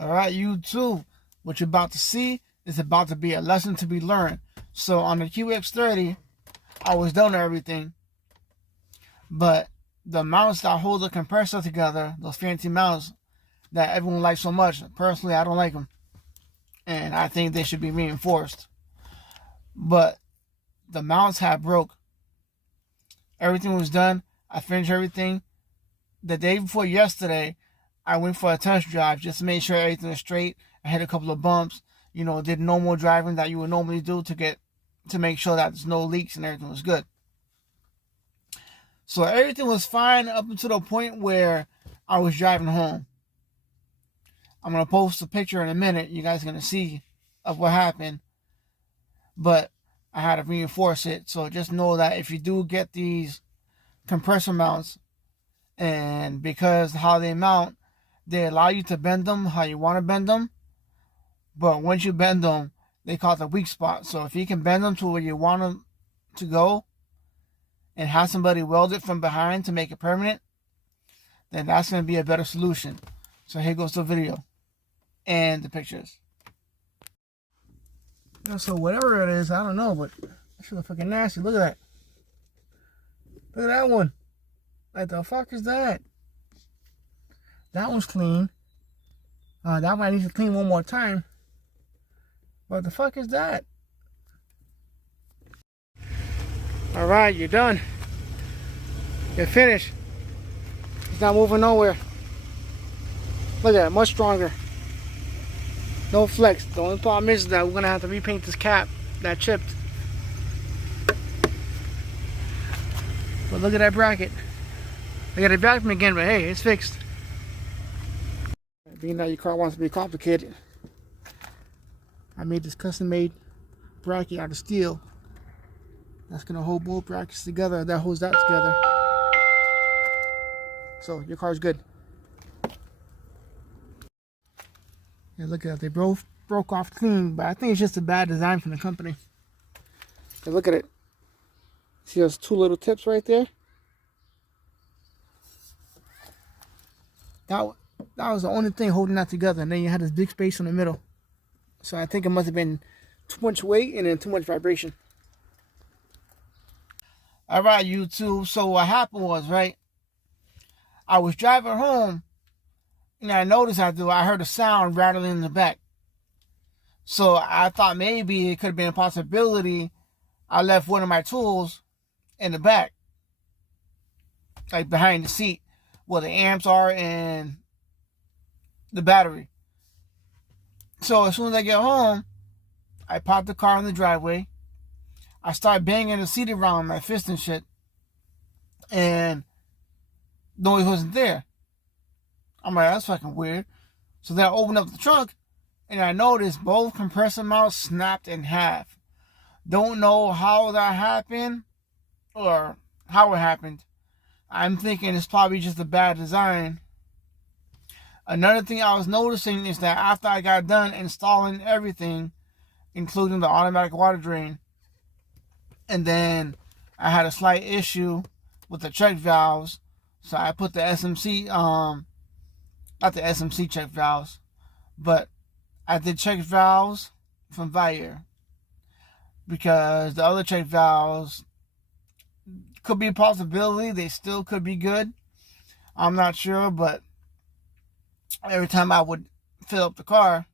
Alright, YouTube, what you're about to see is about to be a lesson to be learned. So on the QX30, I was done with everything, but the mounts that hold the compressor together, those fancy mounts that everyone likes so much, personally I don't like them, and I think they should be reinforced. But the mounts had broke. Everything was done. I finished everything. The day before yesterday, I went for a test drive just to make sure everything was straight. I hit a couple of bumps, did normal driving that you would normally do to make sure that there's no leaks and everything was good. So everything was fine up until the point where I was driving home. I'm going to post a picture in a minute. You guys are going to see of what happened. But I had to reinforce it. So just know that if you do get these compressor mounts, and because how they mount, they allow you to bend them how you want to bend them. But once you bend them, they call it the weak spot. So if you can bend them to where you want them to go and have somebody weld it from behind to make it permanent, then that's going to be a better solution. So here goes the video and the pictures. So whatever it is, I don't know, but that's really fucking nasty. Look at that. Look at that one. Like, the fuck is that? That one's clean. That one I need to clean one more time. What the fuck is that? Alright, you're done. You're finished. It's not moving nowhere. Look at that, much stronger. No flex. The only problem is that we're going to have to repaint this cap that chipped. But look at that bracket. I got to vacuum again, but hey, it's fixed. Being that your car wants to be complicated, I made this custom-made bracket out of steel. That's going to hold both brackets together. That holds that together. So your car's good. Yeah, look at that. They both broke off clean, but I think it's just a bad design from the company. Okay, look at it. See those two little tips right there? That was the only thing holding that together, and then you had this big space in the middle. So I think it must have been too much weight and then too much vibration. Alright, YouTube, so what happened was, right, I was driving home, and I noticed I heard a sound rattling in the back. So I thought maybe it could have been a possibility I left one of my tools in the back, like behind the seat, where the amps are and the battery. So as soon as I get home, I pop the car in the driveway. I start banging the seat around with my fist and shit, and noise wasn't there. I'm like, that's fucking weird. So then I open up the trunk, and I noticed both compressor mounts snapped in half. Don't know how that happened or how it happened. I'm thinking it's probably just a bad design. Another thing I was noticing is that after I got done installing everything, including the automatic water drain, and then I had a slight issue with the check valves, so I put the SMC, not the SMC check valves, but I did check valves from Vire, because the other check valves could be a possibility. They still could be good. I'm not sure, but every time I would fill up the car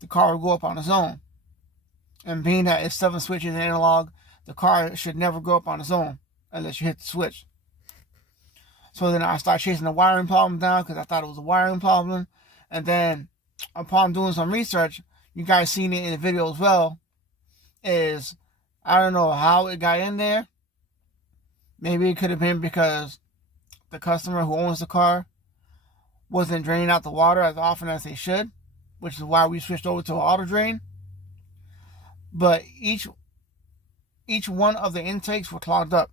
would go up on its own. And being that it's 7 switches analog, the car should never go up on its own unless you hit the switch. So then I started chasing the wiring problem down because I thought it was a wiring problem. And then upon doing some research, you guys seen it in the video as well, is I don't know how it got in there. Maybe it could have been because the customer who owns the car wasn't draining out the water as often as they should, which is why we switched over to an auto drain. But each one of the intakes were clogged up,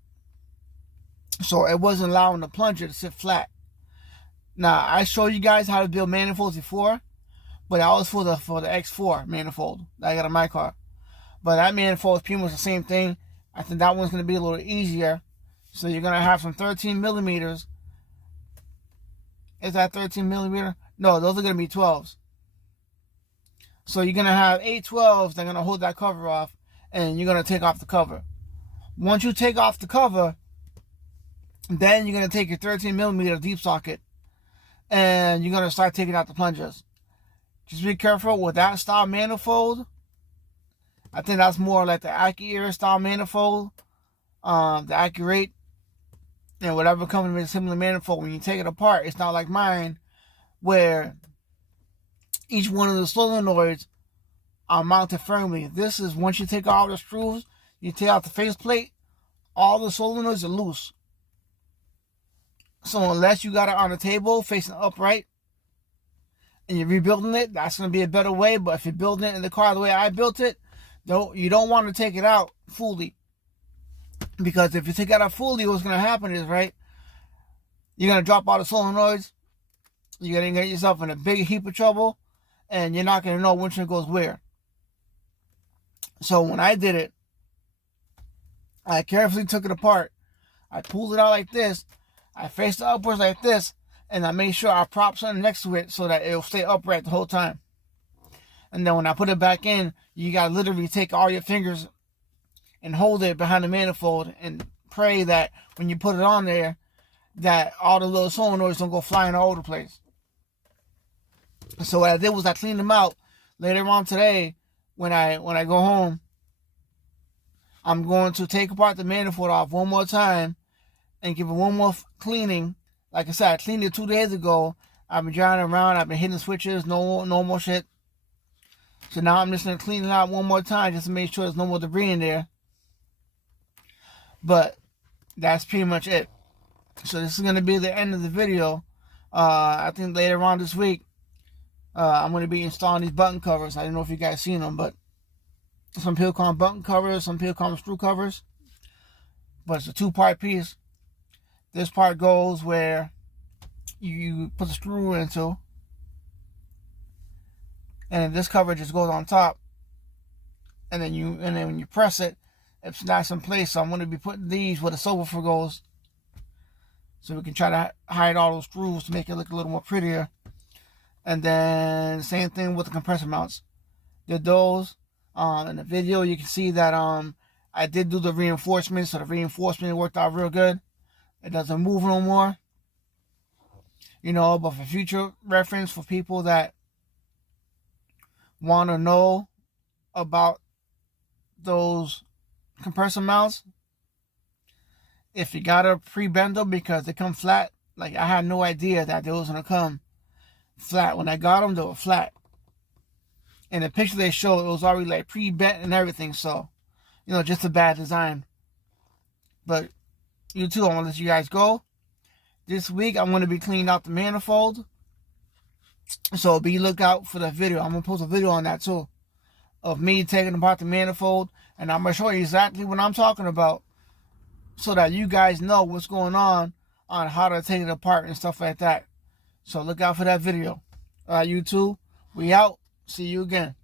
so it wasn't allowing the plunger to sit flat. Now, I showed you guys how to build manifolds before, but that was for the X4 manifold that I got in my car. But that manifold is pretty much the same thing. I think that one's going to be a little easier. So you're going to have some 13 millimeters. Is that 13 millimeter? No, those are going to be 12s. So you're going to have 8 12s that are going to hold that cover off, and you're going to take off the cover. Once you take off the cover, then you're going to take your 13mm deep socket, and you're going to start taking out the plungers. Just be careful with that style manifold. I think that's more like the AccuAir style manifold, the Accurate, and whatever company makes a similar manifold. When you take it apart, it's not like mine, where each one of the solenoids are mounted firmly. This is, once you take all the screws, you take out the faceplate, all the solenoids are loose. So unless you got it on a table facing upright and you're rebuilding it, that's going to be a better way. But if you're building it in the car the way I built it, you don't want to take it out fully. Because if you take it out fully, what's going to happen is, right, you're going to drop all the solenoids, you're going to get yourself in a big heap of trouble, and you're not going to know which one goes where. So when I did it, I carefully took it apart. I pulled it out like this, I faced it upwards like this, and I made sure I propped something next to it so that it'll stay upright the whole time. And then when I put it back in, you got to literally take all your fingers and hold it behind the manifold and pray that when you put it on there, that all the little solenoids don't go flying all over the place. So what I did was I cleaned them out. Later on today, when I go home, I'm going to take apart the manifold off one more time and give it one more cleaning. Like I said, I cleaned it 2 days ago. I've been driving around. I've been hitting switches. No more shit. So now I'm just going to clean it out one more time just to make sure there's no more debris in there. But that's pretty much it. So this is going to be the end of the video. I think later on this week, I'm going to be installing these button covers. I don't know if you guys seen them, but some people call them button covers, some people call them screw covers. But it's a 2-part piece. This part goes where you put the screw into, and this cover just goes on top. And then when you press it, it snaps in place. So I'm going to be putting these where the subwoofer goes, so we can try to hide all those screws to make it look a little more prettier. And then same thing with the compressor mounts. Did those. In the video, you can see that I did do the reinforcement, so the reinforcement worked out real good. It doesn't move no more. But for future reference, for people that want to know about those compressor mounts, if you got to pre-bend them because they come flat, like I had no idea that they was going to come flat. When I got them, they were flat. In the picture they showed, it was already like pre-bent and everything. So, just a bad design. But you too, I want to let you guys go. This week, I'm going to be cleaning out the manifold. So be lookout for the video. I'm going to post a video on that too, of me taking apart the manifold. And I'm going to show you exactly what I'm talking about, so that you guys know what's going on how to take it apart and stuff like that. So look out for that video. YouTube, we out. See you again.